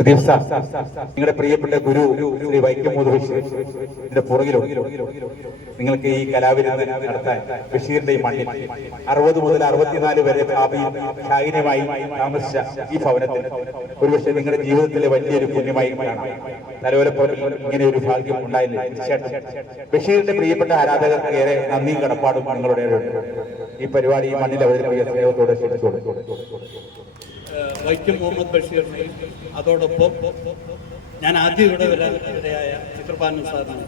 നിങ്ങളുടെ പ്രിയപ്പെട്ട ഗുരു ശ്രീ വൈക്കം ബഷീർ നിങ്ങൾക്ക് ഈ കലാവിരുന്ന് നടത്താൻ ബഷീറിന്റെ മണ്ണിൽ അറുപത് മുതൽ അറുപത്തിനാല് വരെ ഷാഹിനമായി താമസിച്ച ഈ ഭവനത്തിൽ ഒരുപക്ഷെ നിങ്ങളുടെ ജീവിതത്തിലെ വലിയൊരു പുണ്യമായി കാണാം ഇങ്ങനെ ഒരു ഭാഗ്യം ഉണ്ടായില്ല ബഷീറിന്റെ പ്രിയപ്പെട്ട ആരാധകർക്ക് ഏറെ നന്ദിയും കടപ്പാടും നിങ്ങളുടെ ഈ പരിപാടി ഈ മണ്ണിൽ അവതരിപ്പിക്കാൻ സ്നേഹത്തോടെ ക്ഷണിച്ചോളൂ ഏഹ് വൈക്കം മുഹമ്മദ് ബഷീറിനെയും അതോടൊപ്പം ഞാൻ ആദ്യം ഇവിടെ വരാൻ ഇടയായ ചിത്രപാലൻ സാറിനെ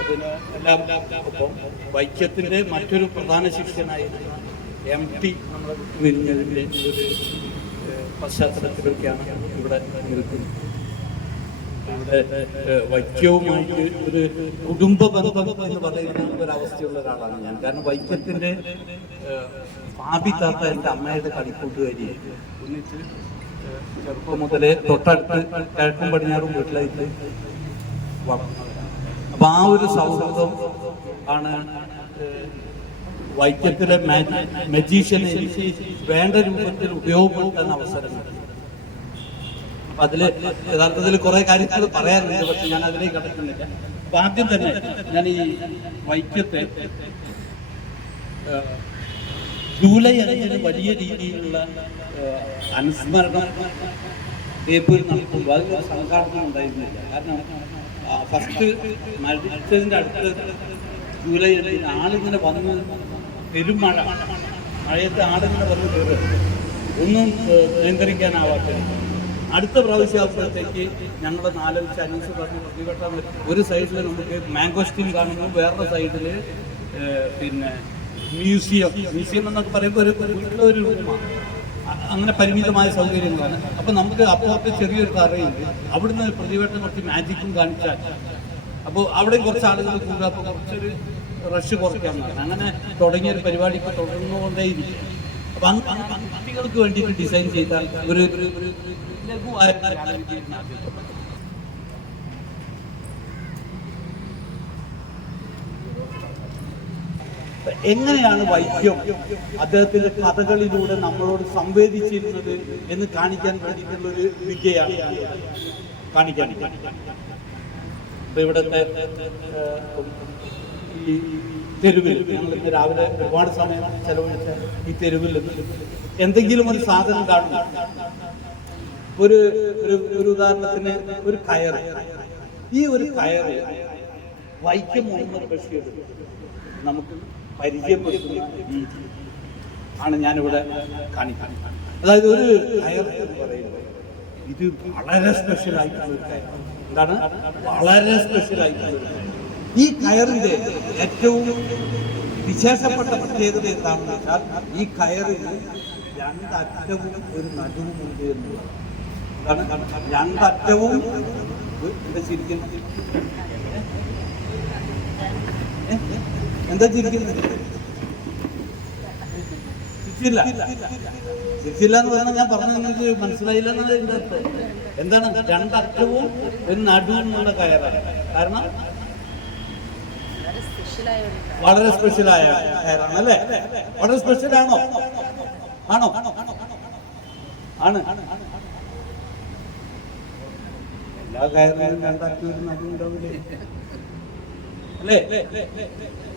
അതിന് എല്ലാം ഒപ്പം വൈക്കത്തിന്റെ മറ്റൊരു പ്രധാന ശിഷ്യനായ എം ടി നമ്മുടെ വിരിഞ്ഞതിന്റെ ഒരു പശ്ചാത്തലത്തിലൊക്കെയാണ് ഇവിടെ നിൽക്കുന്നത്. ഇവിടെ വൈക്കവുമായിട്ട് ഒരു കുടുംബ ബന്ധം എന്ന് പറയുന്ന ഒരവസ്ഥയുള്ള ഒരാളാണ് ഞാൻ. കാരണം വൈക്കത്തിന്റെ ഏഹ് പാപിത്താത്ത എന്റെ അമ്മയുടെ കളിക്കൂട്ടുകാരിയായിട്ട് ഒന്നിച്ച് ചെറുപ്പം മുതലേ തൊട്ടടുത്ത് കിഴക്കും പടിഞ്ഞാറും വീട്ടിലായിട്ട് അപ്പൊ ആ ഒരു സൗഹൃദം ആണ് വൈക്കത്തിലെ മജീഷ്യനെ വേണ്ട രൂപത്തിൽ ഉപയോഗപ്പെടുത്താൻ അവസരം അതിൽ യഥാർത്ഥത്തിൽ കുറെ കാര്യങ്ങൾ പറയാറുണ്ട് പക്ഷെ ഞാൻ അതിലേക്ക് കടക്കുന്നില്ല. അപ്പൊ ആദ്യം തന്നെ ഞാൻ ഈ വൈക്കത്തെ ജൂലൈ അഞ്ചിന് വലിയ രീതിയിലുള്ള അനുസ്മരണം ഏപ്രിൽ നടക്കുമ്പോൾ അതിന് സംഘാടനം ഉണ്ടായിരുന്നില്ല. കാരണം ഫസ്റ്റ് മരിച്ചതിന്റെ അടുത്ത് ജൂലൈ അഞ്ചിന് ആളിങ്ങനെ വന്ന് പെരുമഴ മഴയത്ത് ആളിങ്ങനെ വന്ന് കയറുക. ഒന്നും നിയന്ത്രിക്കാനാവാത്ത അടുത്ത പ്രാവശ്യം ആകുമ്പോഴത്തേക്ക് ഞങ്ങളുടെ നാലഞ്ച് അനീസ് പറഞ്ഞ് പ്രതിവട്ടം ഒരു സൈഡിൽ നമുക്ക് മാംഗോസ്റ്റീൻ കാണുന്നു വേറൊരു സൈഡിൽ പിന്നെ മ്യൂസിയം മ്യൂസിയം എന്നൊക്കെ പറയുമ്പോൾ ഒരു വീട്ടിലൊരു റൂമാണ് അങ്ങനെ പരിമിതമായ സൗകര്യങ്ങളാണ്. അപ്പം നമുക്ക് അപ്പുറത്ത് ചെറിയൊരു തറയുണ്ട് അവിടുന്ന് പ്രതിവട്ടം കുറച്ച് മാജിക്കും കാണിച്ചാൽ. അപ്പോൾ അവിടെ കുറച്ച് ആളുകൾ അപ്പോൾ കുറച്ചൊരു റഷ് കുറയ്ക്കാൻ അങ്ങനെ തുടങ്ങിയ ഒരു പരിപാടി ഇപ്പോൾ തുടർന്നുകൊണ്ടേയിരിക്കും. അപ്പൊ കുട്ടികൾക്ക് വേണ്ടിയിട്ട് ഡിസൈൻ ചെയ്ത ഒരു ലഘുവായ. എങ്ങനെയാണ് വൈദ്യം അദ്ദേഹത്തിന്റെ കഥകളിലൂടെ നമ്മളോട് സംവേദിച്ചിരുന്നത് എന്ന് കാണിക്കാൻ വേണ്ടിയിട്ടുള്ള ഒരു വിദ്യയാണ് കാണിക്കാൻ ഇപ്പൊ ഇവിടുത്തെ ഈ തെരുവിൽ ഞങ്ങൾ ഇന്ന് രാവിലെ ഒരുപാട് സമയം ചെലവഴിച്ച ഈ തെരുവിൽ എന്തെങ്കിലും ഒരു സാധനം കാണും ഒരു ഒരു ഉദാഹരണത്തിന് ഒരു കയർ ഈ ഒരു കയർ വൈക്കം മുഹമ്മദ് ബഷീർ നമുക്ക് പരിചയപ്പെടുത്തുന്ന രീതി ആണ് ഞാനിവിടെ കാണിക്കാൻ അതായത് ഒരു കയർ എന്ന് പറയുന്നത് ഇത് വളരെ സ്പെഷ്യൽ ആയിട്ടുള്ള ഒരു കയർ എന്താണ്? വളരെ സ്പെഷ്യൽ ആയിട്ടുള്ള. ഈ കയറിന്റെ ഏറ്റവും വിശേഷപ്പെട്ട പ്രത്യേകത എന്താണെന്ന് വെച്ചാൽ ഈ കയറിൽ രണ്ടറ്റവും ഒരു നടുവും ഉണ്ട് എന്നുള്ളത് എന്താണ് രണ്ടറ്റവും എന്താ ചിരിക്കുന്നത്? എന്താ ചിരിക്കുന്നത്? ഞാൻ പറഞ്ഞു നിങ്ങൾക്ക് മനസ്സിലായില്ല അർത്ഥം. എന്താണ്? രണ്ടറ്റവും ഒരു നടുവും കയറാണ്. കാരണം വളരെ സ്പെഷ്യലായ കയറാണ് അല്ലേ? വളരെ സ്പെഷ്യൽ ആണോ? ആണോ? ആണ്. എല്ലാ അല്ലേ?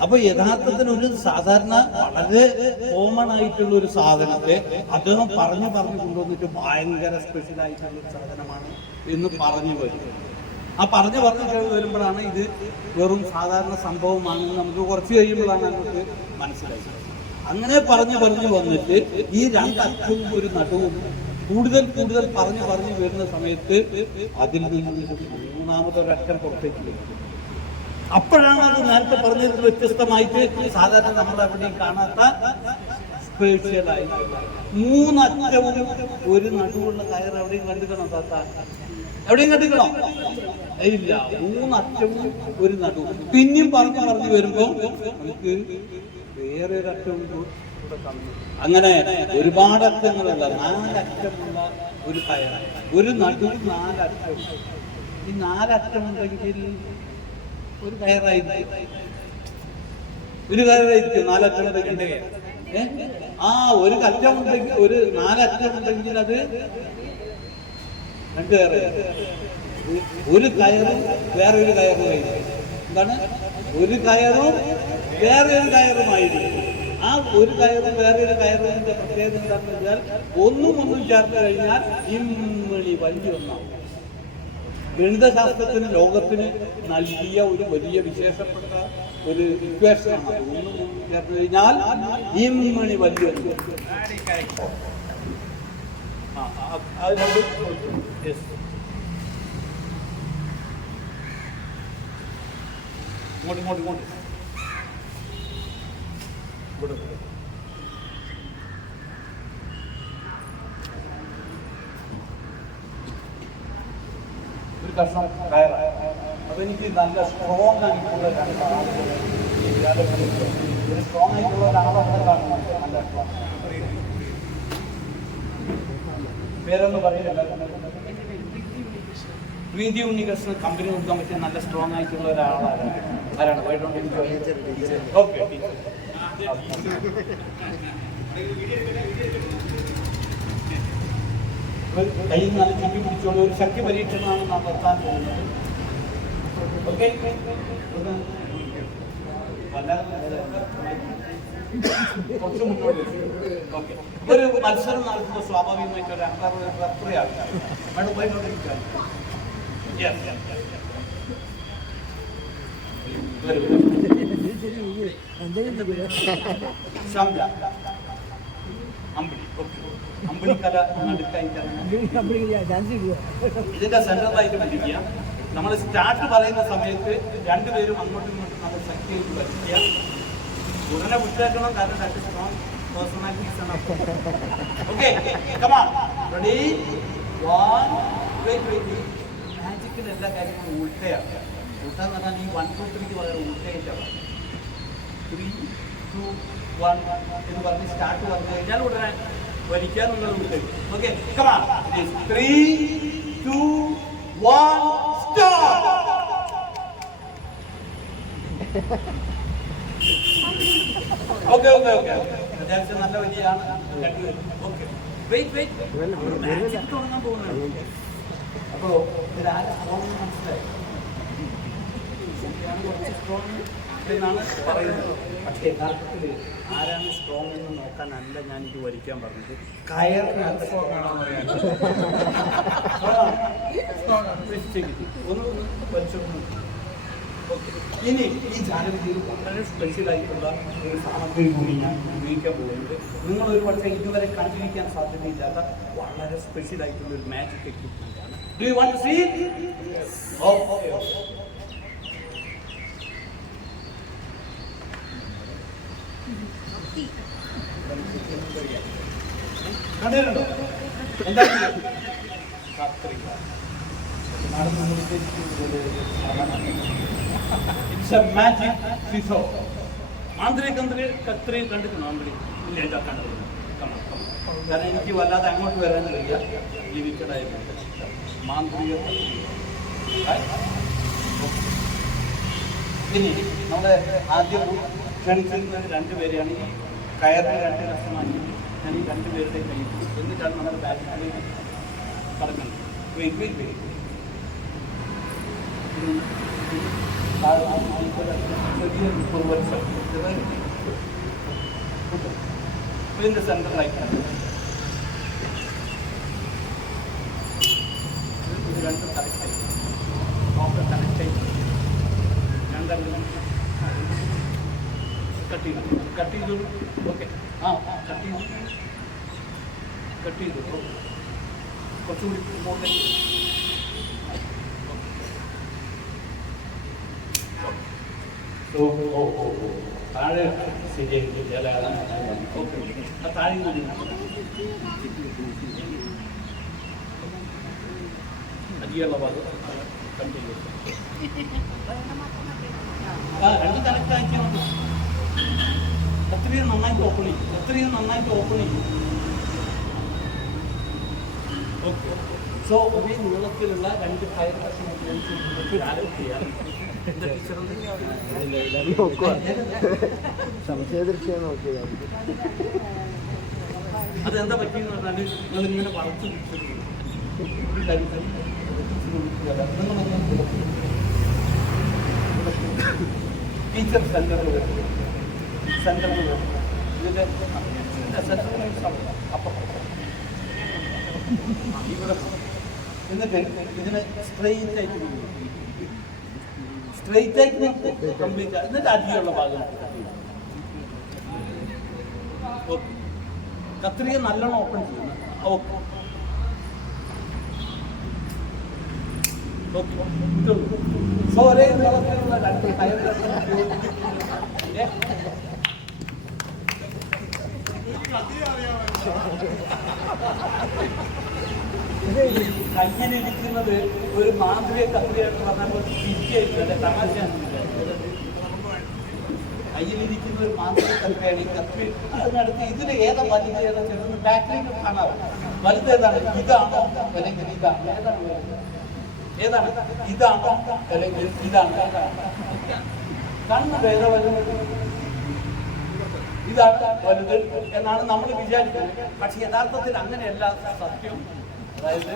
അപ്പൊ യഥാർത്ഥത്തിൽ ഒരു സാധാരണ വളരെ കോമൺ ആയിട്ടുള്ള ഒരു സാധനത്തെ അദ്ദേഹം പറഞ്ഞു പറഞ്ഞു കൊണ്ടുവന്നിട്ട് ഭയങ്കര സ്പെഷ്യൽ ആയിട്ടുള്ള ഒരു സാധനമാണ് എന്ന് പറഞ്ഞു വരും. ആ പറഞ്ഞു പറഞ്ഞു വരുമ്പോഴാണ് ഇത് വെറും സാധാരണ സംഭവമാണെന്ന് നമുക്ക് കുറച്ച് കഴിയുമ്പോഴാണ് നമുക്ക് മനസ്സിലായത്. അങ്ങനെ പറഞ്ഞു പറഞ്ഞു വന്നിട്ട് ഈ രണ്ടറ്റവും ഒരു നടുവും കൂടുതൽ കൂടുതൽ പറഞ്ഞു പറഞ്ഞു വരുന്ന സമയത്ത് അതിൽ നിന്ന് മൂന്നാമതൊരറ്റം പുറത്തേക്ക് വരും അപ്പോഴാണ് അത് നേരത്തെ പറഞ്ഞതിൽ വ്യത്യസ്തമായിട്ട് സാധാരണ നമ്മൾ എവിടെയും കാണാത്ത സ്പേഷ്യലായി മൂന്നറ്റവും ഒരു നടുവുള്ള കയർ എവിടെയും കണ്ടിക്കണോ താത്ത? എവിടെയും കണ്ടിക്കണോ ഇല്ല മൂന്നറ്റവും ഒരു നടുവും പിന്നെയും പറഞ്ഞു പറഞ്ഞു വരുമ്പോ നമുക്ക് വേറെ ഒരു അറ്റവും അങ്ങനെ ഒരുപാട് അറ്റങ്ങളുള്ള നാലറ്റമുള്ള ഒരു കയർ ഒരു നടു നാലറ്റം. ഈ നാലറ്റം ഉണ്ടെങ്കിൽ ഒരു കയറായിരിക്കും. ഒരു കയറായിരിക്കും നാലറ്റം ഉണ്ടെങ്കിൽ. ആ ഒരു കറ്റം ഉണ്ടെങ്കിൽ ഒരു നാലറ്റം ഉണ്ടെങ്കിൽ അത് രണ്ട് കയറ് ഒരു കയറും ഒരു കയറും എന്താണ് ഒരു കയറും വേറൊരു കയറുമായിരിക്കും ആ ഒരു കയറും ഒരു കയറിന്റെ പ്രത്യേകത എന്താണെന്ന് വെച്ചാൽ ഒന്നും ഒന്നും ചേർത്ത് കഴിഞ്ഞാൽ ഇമ്മണി വലിയ ഒന്നാണ് ഗണിതശാസ്ത്രത്തിന് ലോകത്തിന് നൽകിയ ഒരു വലിയ വിശേഷപ്പെട്ട ഒരു ഇക്വേഷനാണ് ഒന്നും ഒന്നും ചേർത്ത് കഴിഞ്ഞാൽ ഇമ്മണി വലിയ അത്. ഇങ്ങോട്ട് ഇങ്ങോട്ട് ഇങ്ങോട്ട് ഇവിടെ. ഒരു കഷ്ണം കയറ അതെനിക്ക് നല്ല സ്ട്രോങ് ആയിട്ടുള്ള. ഒരു സ്ട്രോങ് ആയിട്ടുള്ള ഒരാളാണ് നല്ല. പേരൊന്നും പറയുന്നില്ല പ്രീതി ഉണ്ണികൃഷ്ണൻ കമ്പനി കൊടുക്കാൻ പറ്റിയ നല്ല സ്ട്രോങ് ആയിട്ടുള്ള ഒരാളാണ് ആരാണ്? കയ്യിൽ നല്ല ചുറ്റി പിടിച്ചുകൊണ്ട് ഒരു ശക്തി പരീക്ഷണമാണ് നടത്താൻ പോകുന്നത്. ഒരു മത്സരം നടത്തുമ്പോൾ സ്വാഭാവികമായിട്ട് ഒരു അമ്പർ റഫറി ആവില്ല മേഡം ഇതിന്റെ സെൻട്രലായിട്ട് പറ്റിക്കുക? നമ്മൾ സ്റ്റാർട്ട് പറയുന്ന സമയത്ത് രണ്ടുപേരും അങ്ങോട്ടും ഇങ്ങോട്ടും നമ്മൾ ശക്തിയിൽ വലിക്കുക ഉടനെ വിട്ടേക്കണം കാരണം രണ്ട് സ്ട്രോങ് പേഴ്സണാലിറ്റീസ് ആണ് okay come on ready one wait wait മാജിക്കിന് എല്ലാ കാര്യങ്ങളും ഉൾട്ടയാണ് ഉൾട്ട എന്ന് പറഞ്ഞാൽ ഈ വൺ ടു ത്രീക്ക് പകരം ഉൾട്ടയിട്ടാണ് ത്രീ ടു വൺ എന്ന് പറഞ്ഞ് സ്റ്റാർട്ട് വന്നു കഴിഞ്ഞാൽ ഉടനെ വലിക്കാൻ നിങ്ങൾ വിട്ടു okay three two one start okay okay okay അത്യാവശ്യം നല്ല വലിയാണ്. ഓക്കെ വെയിറ്റ് വെയിറ്റ് തുടങ്ങാൻ പോകുന്നത് അപ്പോ സ്ട്രോങ് മനസ്സിലായി. സ്ട്രോങ് എന്നാണ് പറയുന്നത്. പക്ഷേ യഥാർത്ഥത്തിൽ ആരാണ് സ്ട്രോങ് എന്ന് നോക്കാനല്ല ഞാൻ ഇത് വരിക്കാൻ പറഞ്ഞത്. കയറിന് അത് സ്ട്രോങ് ആണോ. ഒന്ന് ഒന്ന് വലിച്ചു ഓക്കെ. ഇനി ഈ ജാലവിദ്യയിൽ വളരെ സ്പെഷ്യൽ ആയിട്ടുള്ള ഒരു സാമഗ്രി കൂടി ഞാൻ ഉപയോഗിക്കാൻ പോകുന്നത് നിങ്ങൾ ഒരു പക്ഷേ ഇതുവരെ കണ്ടിരിക്കാൻ സാധ്യതയില്ലാത്ത വളരെ സ്പെഷ്യൽ ആയിട്ടുള്ള ഒരു മാജിക് എക്യുപ്മെന്റ് ആണ് you want to see see okay കണ്ടിട്ടുണ്ടോ എന്താ? ഇറ്റ്സ് എ മാജിക് സിസോ ആന്തരിക കന്ത്രി കത്രി കണ്ടിട്ടുണ്ടോ മാന്ത്രി. ഇല്ല എന്താ കണ്ടത്. കാരണം എനിക്ക് വല്ലാതെ അങ്ങോട്ട് വരാൻ ലിമിറ്റഡ് ആയിരുന്നു. മാന്ത്രിക കത്രി Right? ഇനി നമ്മുടെ ആദ്യം ക്ഷണിച്ചിരുന്നത് രണ്ടുപേരെയാണ് ഈ കയറിന് രണ്ട് കഷ്ടമാക്കി ഞാൻ ഈ രണ്ടുപേരുടെ കയ്യിൽ എന്നിട്ടാണ് നമ്മുടെ ബാറ്റിലേക്ക് കടക്കുന്നത് വെയിറ്റ് വെയിറ്റ് വെയിറ്റ് ഇതിന്റെ സെന്ററിലായിട്ടാണ് ഇത് രണ്ടും കറക്റ്റായി ഒക്കെ കറക്റ്റായി രണ്ടെണ്ണം കട്ട് ചെയ്തു കട്ട് ചെയ്തു ഓക്കെ ആ കട്ട് ചെയ്തു കട്ട് ചെയ്തു കുറച്ചുകൂടി മുകളിലേക്ക് ഓ ഓ ഓ ഓ താഴെ ശരിയായി ചില ഓക്കെ ആ താഴെ കട്ട് ചെയ്തു ആ രണ്ട് കണക്ട് ആക്കിയാൽ മതി എത്രയും നന്നായിട്ട് ഓപ്പൺ ചെയ്യും എത്രയും നന്നായിട്ട് ഓപ്പൺ ചെയ്യും ഓക്കെ സോ ഒരേ നീളത്തിലുള്ള രണ്ട് ഫയർ കഷൻ ഉപയോഗിച്ച് ആലോചിച്ച് ചെയ്യാം? സംശയദൃഷ്ടിയാണ് നോക്കിയത്. അതെന്താ പറ്റിയെന്ന് പറഞ്ഞാൽ നിങ്ങളിങ്ങനെ ഇങ്ങനെ വളച്ചു പിടിച്ചിരിക്കും ടീച്ചർ സെന്ററിൽ വരും. ഇതിന്റെ സെന്ററിൽ അപ്പം ഇവിടെ എന്നിട്ട് ഇതിനെ സ്ട്രെയിറ്റ് ആയിട്ട് സ്ട്രെയിറ്റ് ആയിട്ട് കംപ്ലീറ്റ് എന്നിട്ട് ഭാഗം. കത്രിക നല്ലോണം ഓപ്പൺ ചെയ്യണം. ഓക്കെ സോ ഒരേ നിറത്തിലുള്ള രണ്ട് ഈ കയ്യിലിരിക്കുന്നത് ഒരു മാന്ത്രിക കത്രിയായിട്ട് പറഞ്ഞപ്പോൾ തിരിച്ചായിട്ടില്ല തമാശയാണ് കയ്യിലിരിക്കുന്ന ഒരു മാന്ത്രിക കത്തിയാണ് ഈ കത്തി അതിനടുത്ത് ഇതിൽ ഏതാ വലുത് ഏതാ ചെറുത് ബാറ്ററിയിൽ കാണാം വലുത് ഏതാണ് ഇതാണോ അല്ലെങ്കിൽ ഇതാണ് ഏതാണ്? ഏതാണ്? ഇതാണ്. അല്ലെങ്കിൽ ഇതാണ്. കണ്ണ് വേറെ വലുത് ഇതാണ് വലുത് എന്നാണ് നമ്മൾ വിചാരിക്കുന്നത്. പക്ഷെ യഥാർത്ഥത്തിൽ അങ്ങനെയല്ല സത്യം. അതായത്